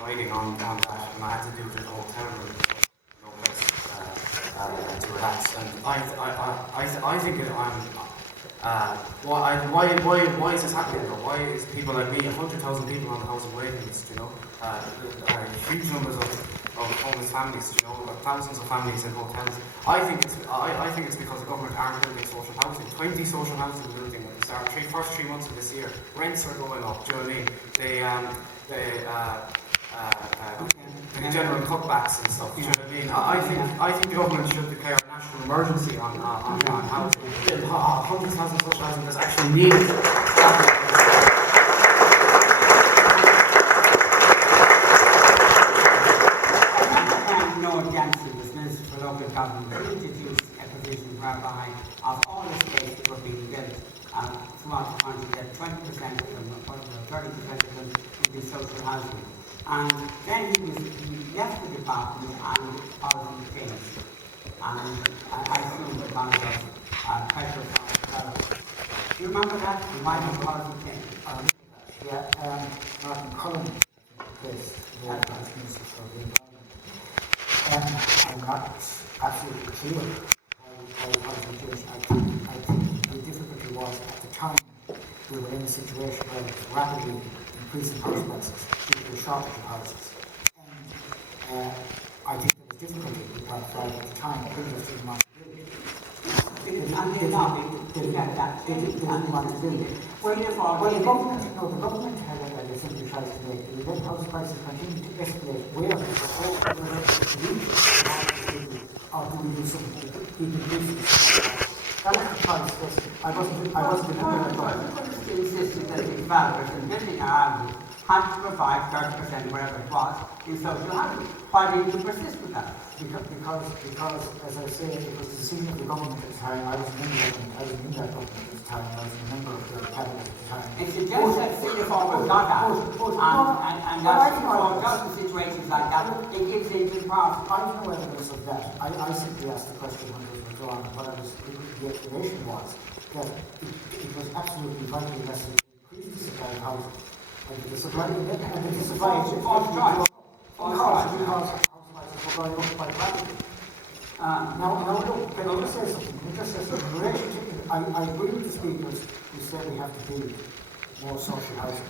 riding on that, and I had to do the hotel room, to relax. And I think why is this happening though? Why is people like me, 100,000 people on the housing waiting list, huge numbers of homeless families, thousands of families in hotels. I think it's because the government aren't building social housing. 20 social housing building at the start, first 3 months of this year. Rents are going up, do you know what I mean? The general cutbacks and stuff, do you know what I mean? I think the government should declare a national emergency on housing. 100,000 social housing that's actually needed. Local government to introduce a provision whereby of all the space that were being built throughout the country, that 20% of them, or 30% of them would be social housing. And then he left the department and policy changed. And I assume because of pressure from developers. Do you remember that? Why did the policy change? Martin Cullen, this, the Minister for the Environment. I'm not absolutely clear how the situation. I think the difficulty was at the time we were in a situation where it was rapidly increasing house prices due to a shortage of houses. And I think there was difficulty with that at the time. Builders didn't want to build it. They didn't want to build it. Well, the government had a simple choice to make. We let house prices continue to escalate where or do we do something to keep increasing? That was the choice. I wasn't in the insisted that the developers in building around had to provide 30%, whatever it was, in social housing. Why didn't you persist with that? Because, as I say, it was the decision of the government at the time. I was in that government at the time. I was a member of the cabinet at the time. It suggests that Singapore was not that. And that's just in situations like that, it gives into the past. I have no evidence of that. I simply asked the question when it was withdrawn, and the explanation was that it was absolutely vitally necessary to increase the supply of housing. And the supply of house prices were going up quite rapidly. Now look, can I just say something? In relation to, I agree with the speakers who say we have to build more social housing.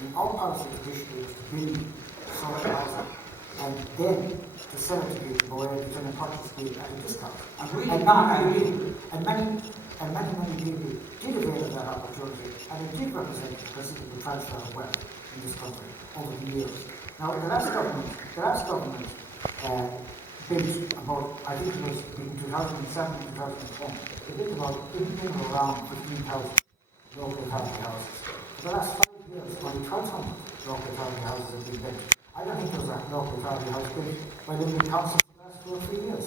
In our policy traditionally is to build social housing and then to sell it to people who are able to purchase it at a discount. And many people did avail of that opportunity, and it did represent a considerable transfer of wealth in this country over the years. Now, the last government built about, I think it was in 2007 and 2010, they built about in around 15,000 local authority houses. For the last 5 years, only 1,200 local authority houses have been built. I don't think there was a local authority house built by the Liverpool Council for the last 2 or 3 years.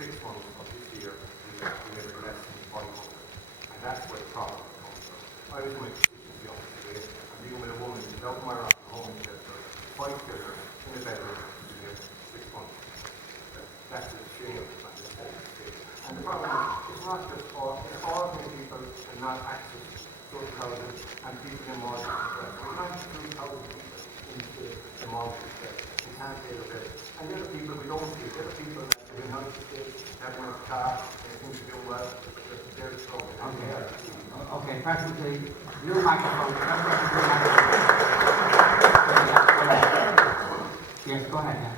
6 months of this year, we delivered less than 500. And that's where the problem comes from. I was going to the office today, and dealing with a woman who's out my home in Chester, 5 children in a bedroom, who's here 6 months. That's a shame at this stage. And the problem is, it's not just ordinary people cannot access social housing and people in mortgage distress. We can't include 1,000 people into the mortgage distress. We can't pay the bill. And the other people we don't see, the other people that live in United States, have a car, they seem to do well, they're struggling. Okay, practically, your microphone. Yes, go ahead.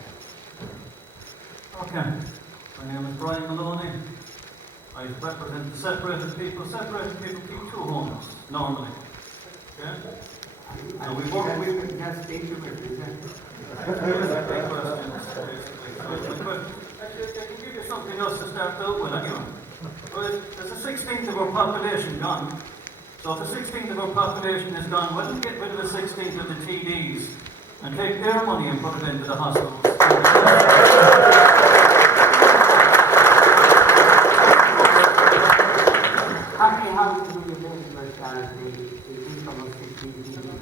Okay, my name is Brian Maloney. I represent the separated people. Separated people keep 2 homes, normally. Okay? And we work with that state of it, is it? Big questions, basically. Actually, I can give you something else to start out with anyway. Well, there's a 16th of our population gone. So if a 16th of our population is gone, why don't we get rid of a 16th of the TDs and take their money and put it into the hospitals? How do you live with the income of 16 people?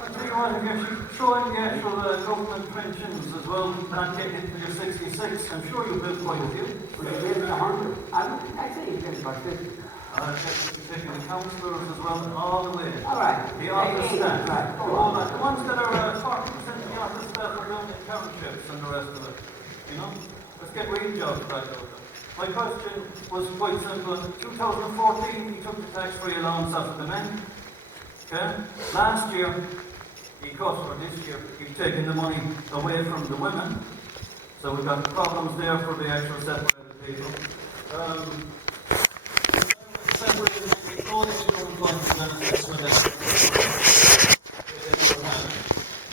I'll tell you what, if you're showing the actual government pensions as well, not getting into your 66, I'm sure you'll build quite a few. But you live in 100. I say you live about 50. Taking the councillors as well, all the way. All right. The office staff. Right. All that. The ones that are 40% of the office staff are down in townships and the rest of it. You know? Let's get real jobs back out there. My question was quite simple. 2014, he took the tax-free allowance off of the men. Okay? Last year, he cut, or this year, he's taken the money away from the women. So we've got problems there for the actual separated people. Separated, all the children going to benefits with it.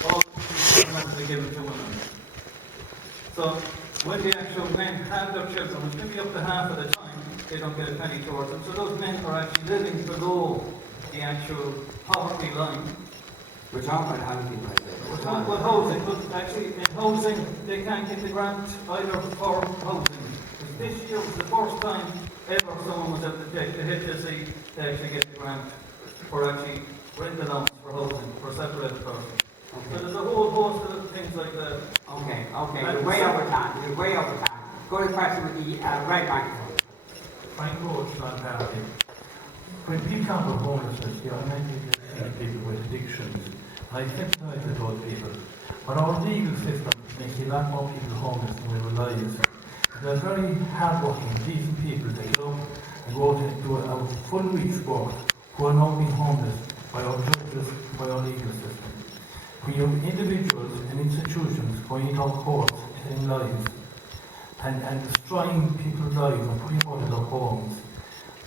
All the children have to give it to women. So, when the actual men have their children, which can be up to half of the time, they don't get a penny towards them. So those men are actually living below the actual poverty line. We're talking about housing right there. We're talking about housing, but actually in housing, they can't get the grant either for housing. Because this year was the first time ever someone was able to take the HSE to actually get the grant for actually rent allowance for housing, for a separated person. Okay. So there's a whole host of things like that. Okay, we're way over time. We're way over time. Go to the question with the red microphone. Frank Roach, not Parity. When people talk about homelessness, you know, many people with addictions. I sympathise with those people. But our legal system makes a lot more people homeless than we realise. They're very hard-working, decent people. They go and go to do a full week's work who are now being homeless by our judges, by our legal system. We have individuals and institutions going into our courts, telling lies, and destroying people's lives and putting them out of their homes.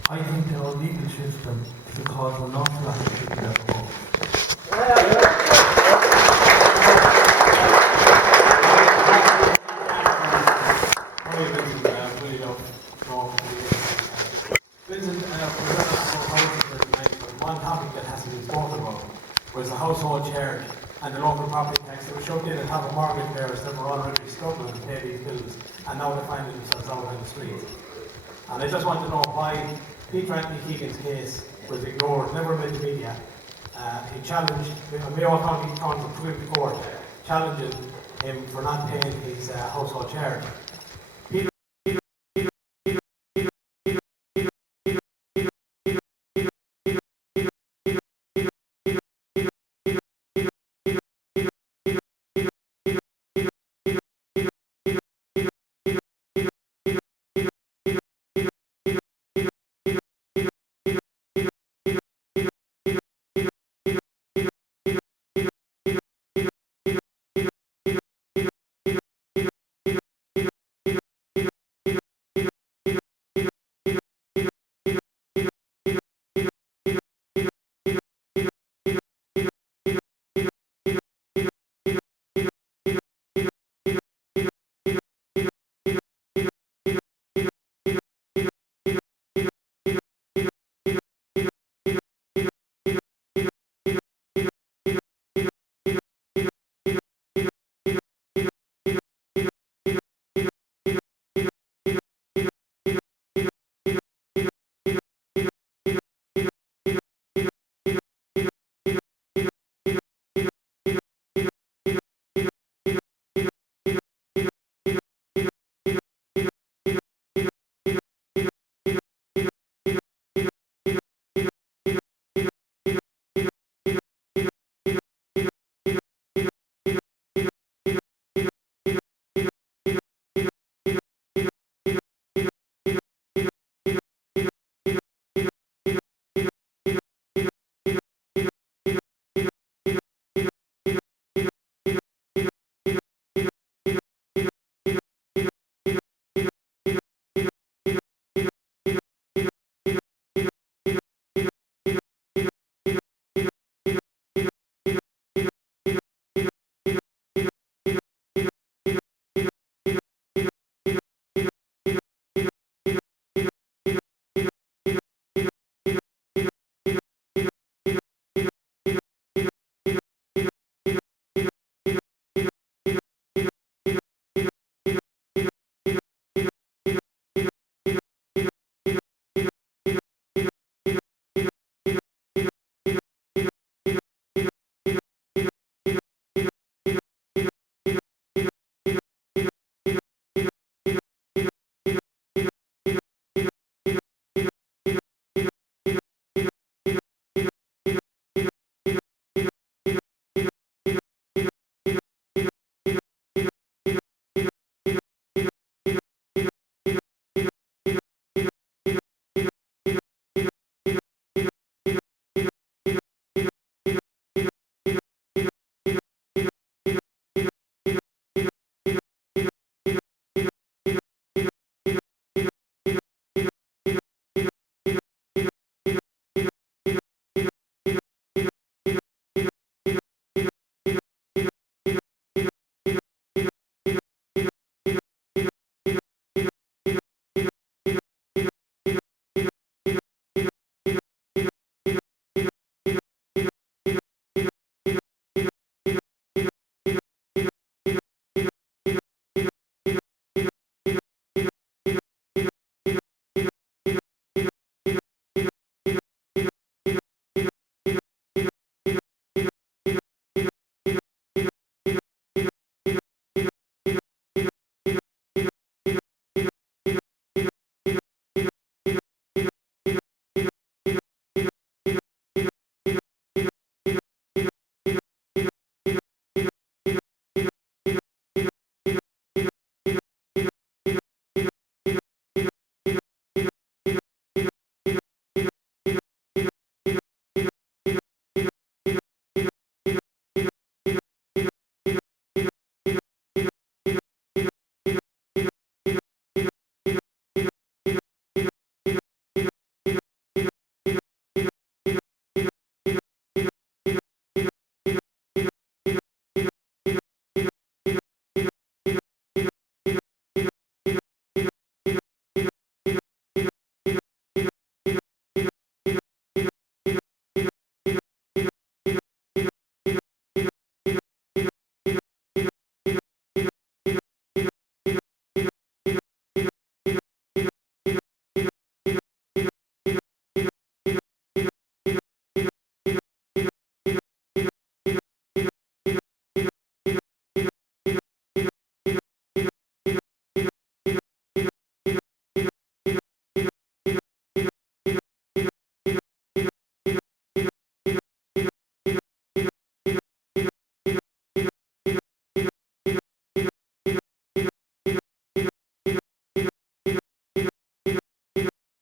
I think that our legal system is the cause of an awful lot of people at home. One topic that has to be spoken about was the household charge and the local property tax. They were showed in the top of mortgage payers that were already struggling to pay these bills, and now they're finding themselves out on the streets. And I just want to know why Peter Anthony Keegan's case was ignored, never made the media. He challenged Mayo County Council to the court, challenging him for not paying his household charge.